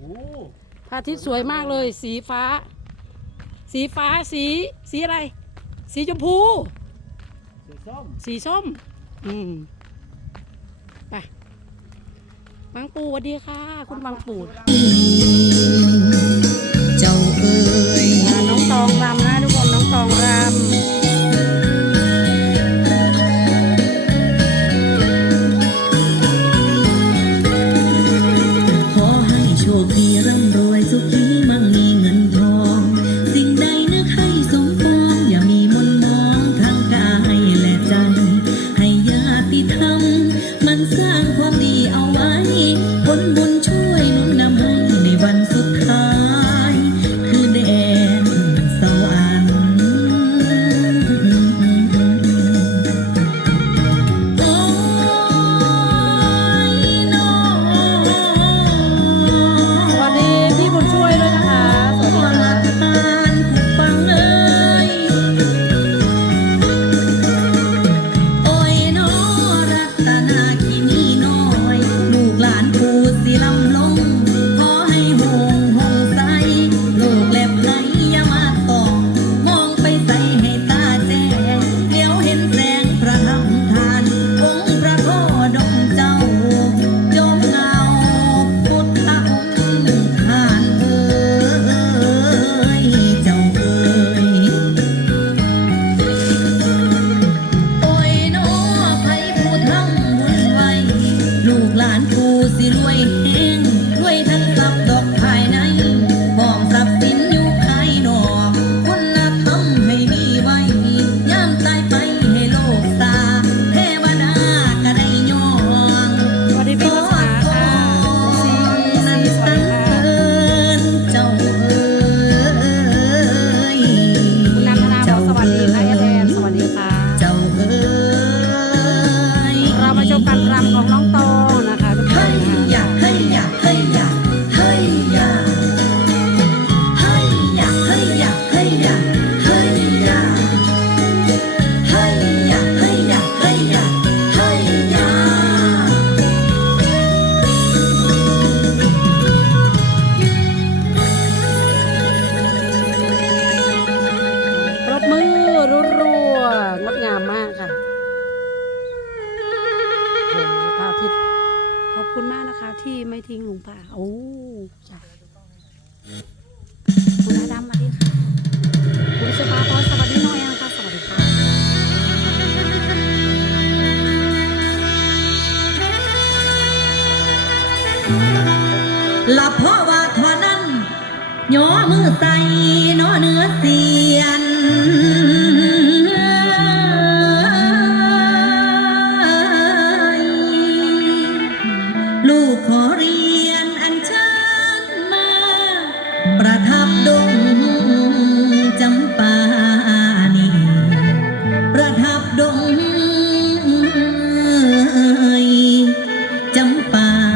โอ้พระอาทิตย์สวยมากเลย สีฟ้า สีฟ้าสี สีอะไร สีชมพู สีส้มสีส้ม อืมไปบางปูสวัสดีค่ะ คุณบางปูเจ้าเอ๋ยน้องตองรำ ลับเพราะว่าทอนั้นย่อมือใส่น้อเนื้อเสียนลูกขอเรียนอันเชิญมา ประทับดงจำปานีประทับดงจำปา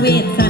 With.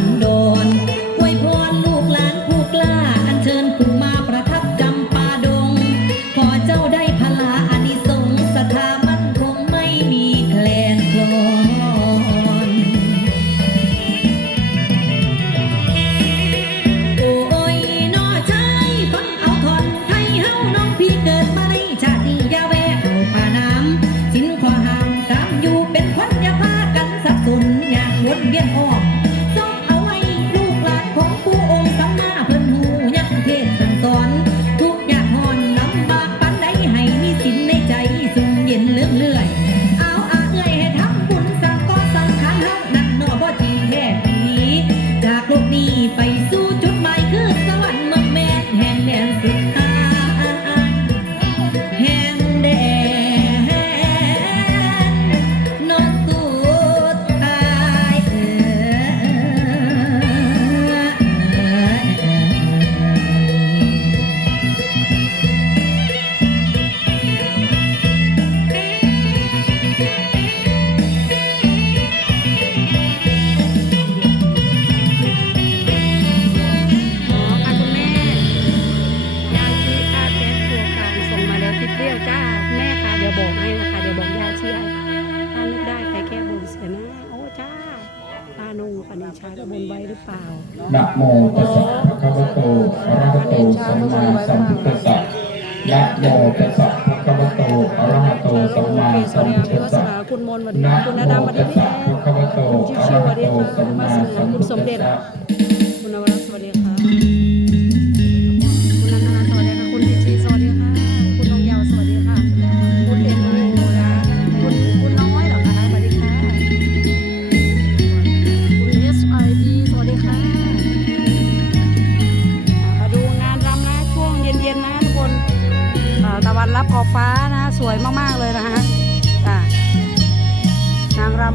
ผิดเรียวจ้าแม่ค่ะเดี๋ยวบอกให้นะคะเดี๋ยวบอกยาเชียร์ถ้านึกได้ไปแค่บนเสียนะโอ้จ้าตาหนุปณิชาบนไว้หรือเปล่าหนักโมตัสสะภะคะวะโตอะระหะโตสัมมาสัมพุทธัสสะนะโมตัสสะภะคะวะโตอระหะโตสัมมาสัมพุทธัสสะคุณมนวันนี้คุณนาดามวันนี้พี่แอคุณชิวชิววันนี้ค่ะมาสมเด็จ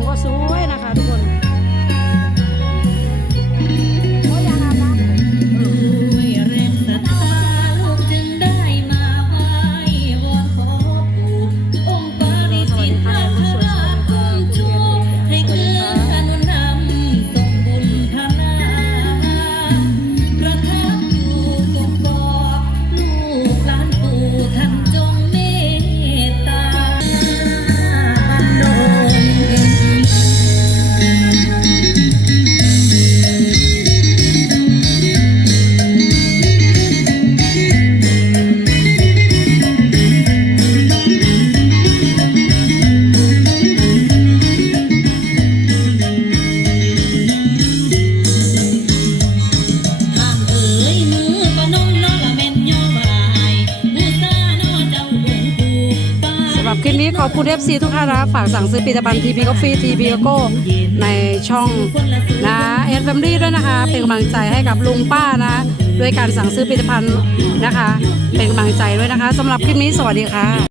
ก็สวยนะคะทุกคน คุณซีทุกท่านนะฝากสั่งซื้อผลิตภัณฑ์ทีพีกาแฟทีพีโก้ในช่องนะเอ็นแฟมลี่ด้วยนะคะ เป็นกำลังใจให้กับลุงป้านะด้วยการสั่งซื้อผลิตภัณฑ์นะคะ เป็นกำลังใจด้วยนะคะสำหรับคลิปนี้สวัสดีค่ะ